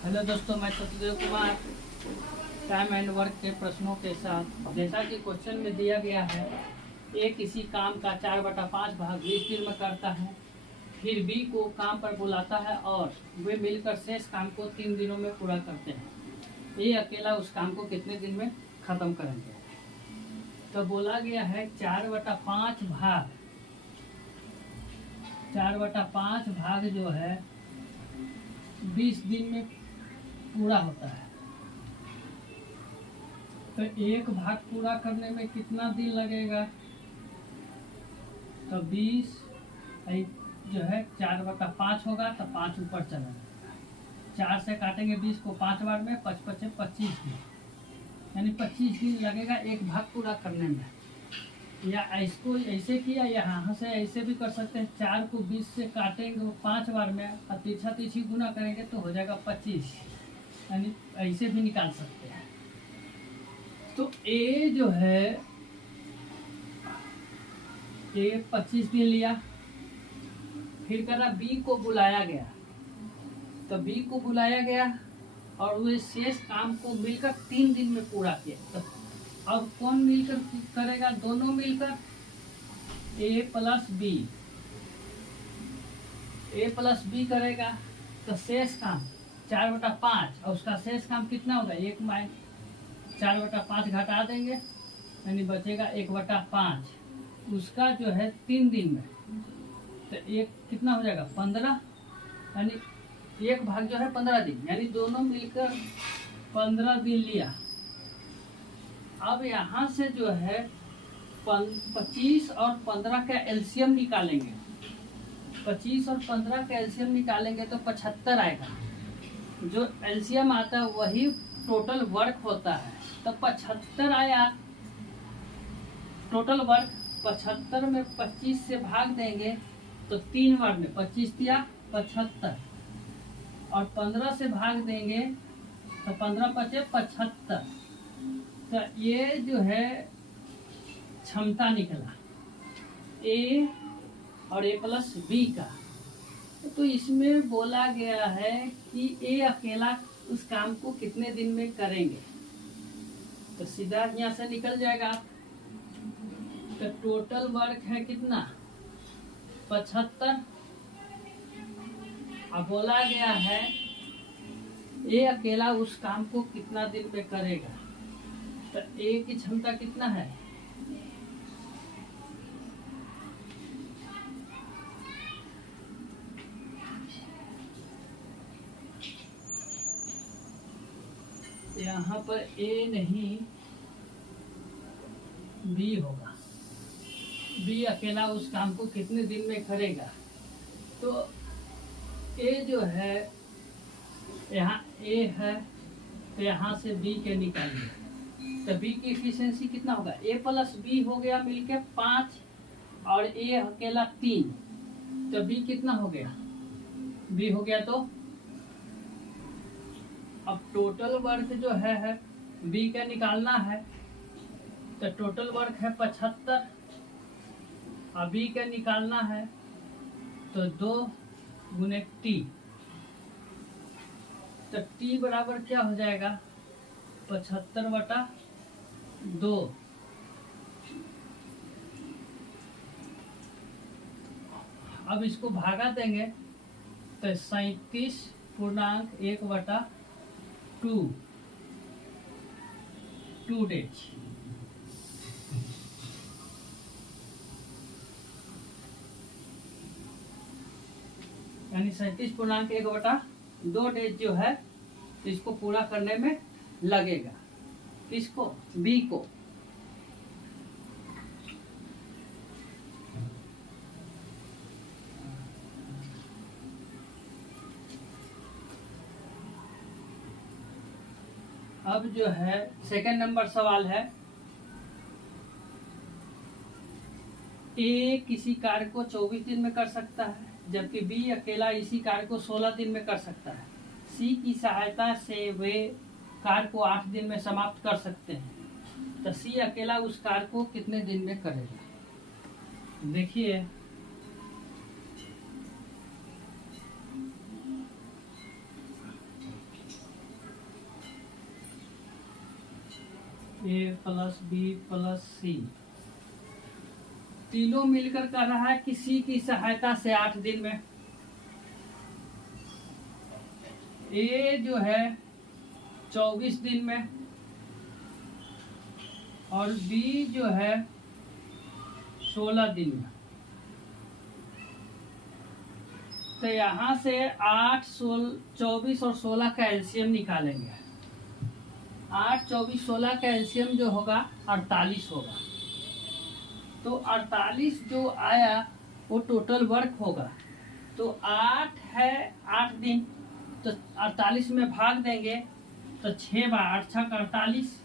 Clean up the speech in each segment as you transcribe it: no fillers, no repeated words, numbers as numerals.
Hello दोस्तों, मैं Satyadev Kumar time and work के प्रश्नों के साथ। जैसा कि क्वेश्चन में दिया गया है, ए किसी काम का 4/5 भाग 20 दिन में करता है, फिर बी को काम पर बुलाता है और वे मिलकर शेष काम को 3 दिनों में पूरा करते हैं। ए अकेला उस काम को कितने दिन में खत्म करेंगे? तो बोला गया है 4/5 भाग, 4/5 भाग जो है 20 दिन में पूरा होता है। तो एक भाग पूरा करने में कितना दिन लगेगा? तो 20 जो है 4/5 होगा, तो 5 ऊपर चला जाएगा। 4 से काटेंगे 20 को 5 बार में, 25 दिन, यानी 25 दिन लगेगा एक भाग पूरा करने में। या इसको ऐसे किया, यहाँ से ऐसे भी कर सकते हैं। 4 को 20 से काटेंगे वो 5 बार में, और तीछा तीछी गुना करेंगे तो हो जाएगा 25, यानी ऐसे भी निकाल सकते हैं। तो ए जो है, ए 25 दिन लिया, फिर करा बी को बुलाया गया, तो बी को बुलाया गया और वे शेष काम को मिलकर 3 दिन में पूरा किया। तो अब कौन मिलकर करेगा? दोनों मिलकर, ए प्लस बी करेगा। तो शेष काम 4/5 और उसका शेष काम कितना होगा? 4/5 घटा देंगे, यानी बचेगा 1/5। उसका जो है 3 दिन में, तो एक कितना हो जाएगा? 15, यानी एक भाग जो है 15 दिन, यानी दोनों मिलकर 15 दिन लिया। अब यहाँ से जो है 25 और 15 का एलसीएम निकालेंगे। 25 और 15 का एलसीएम निकालेंगे तो 75 आएगा। जो एलसीएम आता है वही टोटल वर्क होता है। तो 75 आया टोटल वर्क। 75 में 25 से भाग देंगे तो 3 बार में 25 दिया 75, और 15 से भाग देंगे तो 15 बचे 75। तो ये जो है क्षमता निकला ए और ए प्लस बी का। तो इसमें बोला गया है कि ए अकेला उस काम को कितने दिन में करेंगे। तो सीधा यहाँ से निकल जाएगा। तो टोटल वर्क है कितना? 75। अब बोला गया है ए अकेला उस काम को कितना दिन में करेगा। तो ए की क्षमता कितना है? यहाँ पर ए नहीं बी होगा। बी अकेला उस काम को कितने दिन में करेगा। तो ए जो है, यहाँ ए है तो यहाँ से बी के निकालिए। तो बी की एफिशिएंसी कितना होगा? ए प्लस बी हो गया मिलके 5 और ए अकेला 3। तो बी कितना हो गया? बी हो गया। तो अब टोटल वर्क जो है बी का निकालना है। तो टोटल वर्क है 75 और बी का निकालना है तो 2 गुने टी। तो टी बराबर क्या हो जाएगा? 75/2। अब इसको भागा देंगे तो 37.1/2 2 डेज। यानी 37.1/2 डेज जो है इसको पूरा करने में लगेगा। किसको? बी को। अब जो है सेकंड नंबर सवाल है, ए किसी कार्य को 24 दिन में कर सकता है, जबकि बी अकेला इसी कार्य को 16 दिन में कर सकता है। सी की सहायता से वे कार्य को 8 दिन में समाप्त कर सकते हैं। तो सी अकेला उस कार्य को कितने दिन में करेगा? देखिए, ए प्लस बी प्लस सी, तीनों मिलकर कर रहा है कि सी की सहायता से 8 दिन में। ए जो है 24 दिन में और बी जो है 16 दिन में। तो यहाँ से 8, 24 और 16 का एलसीएम निकालेंगे। 8, 24, 16 का एलसीएम जो होगा 48 होगा। तो 48 जो आया वो टोटल वर्क होगा। तो 8 है 8 दिन, तो 48 में भाग देंगे तो 6 बार 8 छक 48,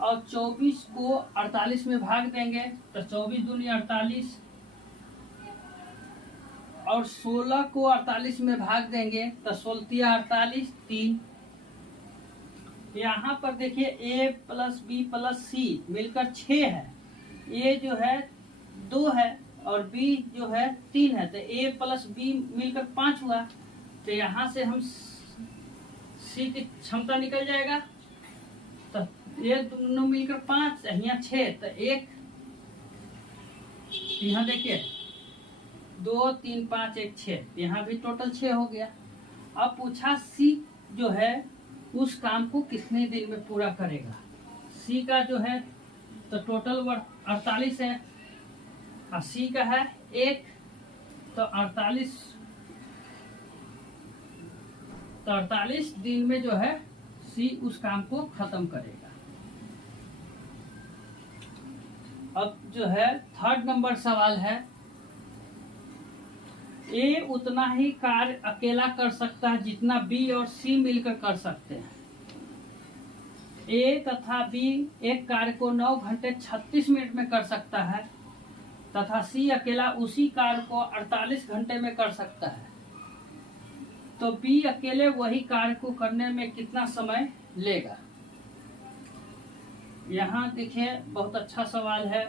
और 24 को 48 में भाग देंगे तो 24 दूनी 48, और 16 को 48 में भाग देंगे तो 16 48 3। यहाँ पर देखिए ए प्लस बी प्लस सी मिलकर 6 है, ए जो है 2 है और बी जो है 3 है, तो ए प्लस बी मिलकर 5 हुआ। तो यहाँ से हम सी की क्षमता निकल जाएगा, तो ये दोनों मिलकर 5, यहाँ 6, तो 1, यहाँ देखिए 2 3 5 1 6, यहाँ भी टोटल 6 हो गया। अब पूछा सी जो है उस काम को कितने दिन में पूरा करेगा। सी का जो है तो टोटल वर्क 48 है और सी का है 1, तो 48 दिन में जो है सी उस काम को खत्म करेगा। अब जो है 3rd नंबर सवाल है, ए उतना ही कार्य अकेला कर सकता है जितना बी और सी मिलकर कर सकते हैं। ए तथा बी एक कार्य को 9 घंटे 36 मिनट में कर सकता है तथा सी अकेला उसी कार्य को 48 घंटे में कर सकता है। तो बी अकेले वही कार्य को करने में कितना समय लेगा। यहाँ देखिए बहुत अच्छा सवाल है,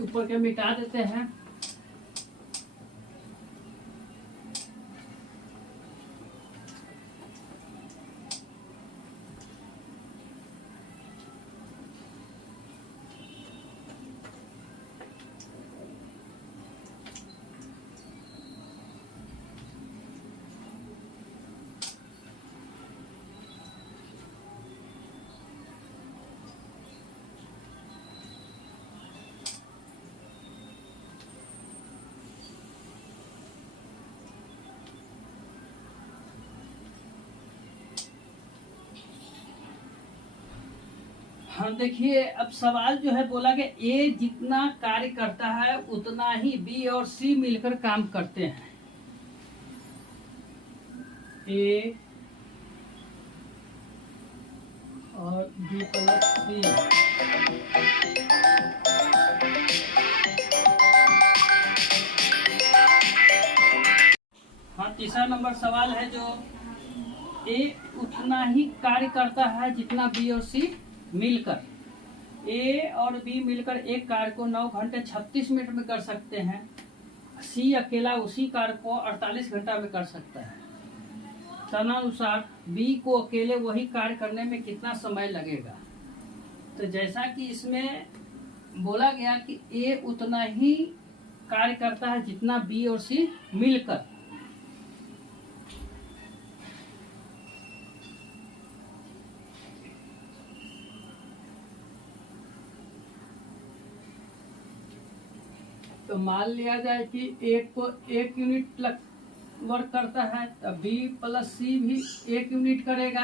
ऊपर के मिटा देते हैं। हाँ देखिए, अब सवाल जो है बोला कि ए जितना कार्य करता है उतना ही बी और सी मिलकर काम करते हैं। ए और बी प्लस सी, हाँ तीसरा नंबर सवाल है जो ए उतना ही कार्य करता है जितना बी और सी मिलकर। ए और बी मिलकर एक कार्य को 9 घंटे 36 मिनट में कर सकते हैं। सी अकेला उसी कार्य को 48 घंटा में कर सकता है। तदनुसार बी को अकेले वही कार्य करने में कितना समय लगेगा। तो जैसा कि इसमें बोला गया कि ए उतना ही कार्य करता है जितना बी और सी मिलकर। तो मान लिया जाए कि एक को 1 यूनिट वर्क करता है, तो बी प्लस सी भी 1 यूनिट करेगा।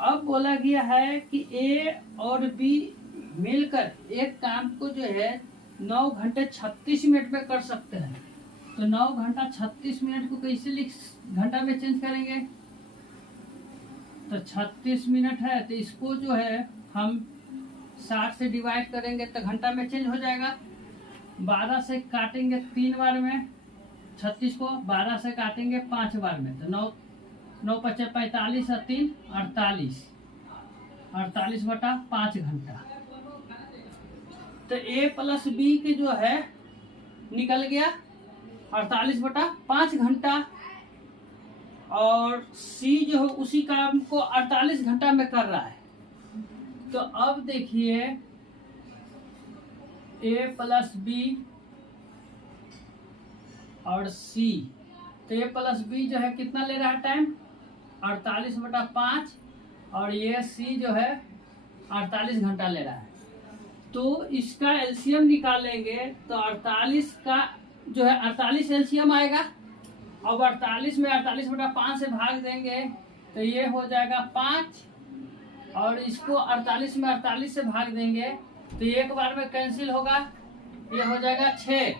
अब बोला गया है कि ए और बी मिलकर एक काम को जो है 9 घंटे 36 मिनट में कर सकते हैं। तो 9 घंटा 36 मिनट को कैसे घंटा में चेंज करेंगे। तो 36 मिनट है तो इसको जो है हम 60 से डिवाइड करेंगे तो घंटा में चेंज हो जाएगा। 12 से काटेंगे 3 बार में, 36 को 12 से काटेंगे 5 बार में, तो 9 9 5 45 और 3 48 बटा 5 घंटा। तो ए प्लस बी के जो है निकल गया 48 बटा 5 घंटा, और सी जो है उसी काम को 48 घंटा में कर रहा है। तो अब देखिए ए प्लस बी और सी, तो ए प्लस बी जो है कितना ले रहा है टाइम 48/5 और ये सी जो है 48 घंटा ले रहा है। तो इसका एलसीएम निकालेंगे तो 48 का जो है 48 एलसीएम आएगा। अब 48 में 48/5 से भाग देंगे तो ये हो जाएगा 5 और इसको 48 में 48 से भाग देंगे तो एक बार में कैंसिल होगा, ये हो जाएगा 6।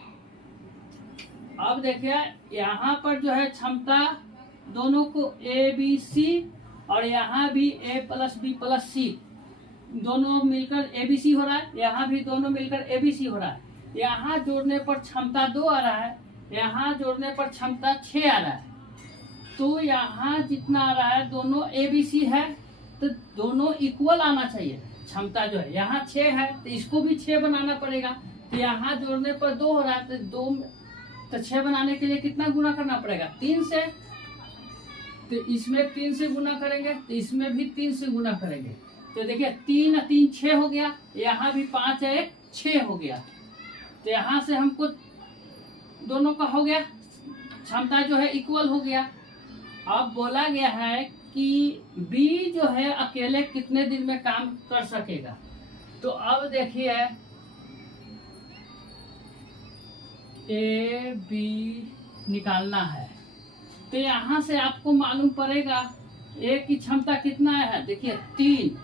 अब देखिए यहाँ पर जो है क्षमता दोनों को ए बी सी और यहाँ भी ए प्लस बी प्लस सी दोनों मिलकर एबीसी हो रहा है, यहाँ भी दोनों मिलकर एबीसी हो रहा है। यहाँ जोड़ने पर क्षमता 2 आ रहा है, यहाँ जोड़ने पर क्षमता 6 आ रहा है। तो यहाँ जितना आ रहा है दोनों एबीसी है तो दोनों इक्वल आना चाहिए। क्षमता जो है यहाँ 6 है तो इसको भी 6 बनाना पड़ेगा। तो यहाँ जोड़ने पर 2 हो रहा है तो 6 बनाने के लिए कितना गुना करना पड़ेगा 3 से। तो इसमें 3 से गुना करेंगे तो इसमें भी 3 से गुना करेंगे। तो देखिए 3 और 3 6 हो गया, यहाँ भी 5 है 1 6 हो गया। तो यहाँ से हमको दोनों का हो गया, क्षमता जो है इक्वल हो गया। अब बोला गया है कि बी जो है अकेले कितने दिन में काम कर सकेगा। तो अब देखिए ए बी निकालना है तो यहाँ से आपको मालूम पड़ेगा ए की क्षमता कितना है। देखिए 3,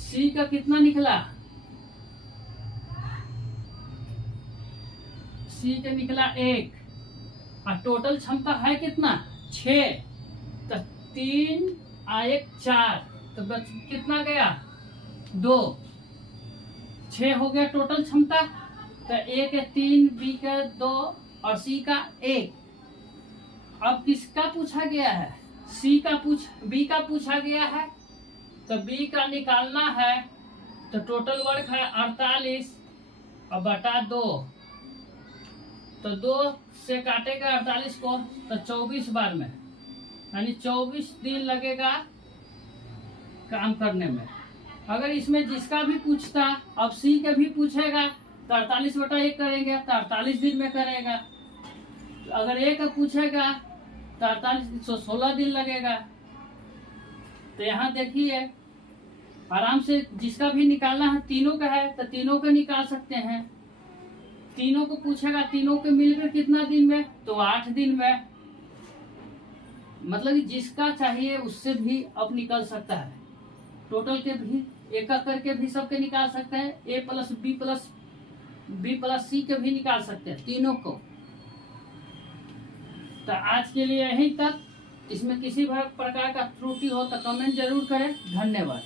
सी का कितना निकला, सी का निकला 1 और टोटल क्षमता है कितना 6। तो 3 और 1 4 तो बच कितना गया 2, 6 हो गया टोटल क्षमता। तो ए के 3, बी का 2 और सी का 1। अब किसका पूछा गया है, बी का पूछा गया है। तो बी का निकालना है तो टोटल वर्क है 48 और बटा 2। तो 2 से काटेगा 48 को तो 24 बार में, यानी 24 दिन लगेगा काम करने में। अगर इसमें जिसका भी पूछता, अब सी का भी पूछेगा तो 48/1 करेंगे तो 48 दिन में करेगा। अगर ए का पूछेगा तो 16 दिन लगेगा। तो यहाँ देखिए आराम से जिसका भी निकालना है, तीनों का है तो तीनों का निकाल सकते हैं। तीनों को पूछेगा, तीनों के मिलकर कितना दिन में, तो 8 दिन में। मतलब जिसका चाहिए उससे भी अब निकल सकता है। टोटल के भी एक करके भी सबके निकाल सकते हैं, ए प्लस बी प्लस सी के भी निकाल सकते हैं तीनों को। तो आज के लिए यहीं तक। इसमें किसी भी प्रकार का त्रुटि हो तो कमेंट जरूर करें। धन्यवाद।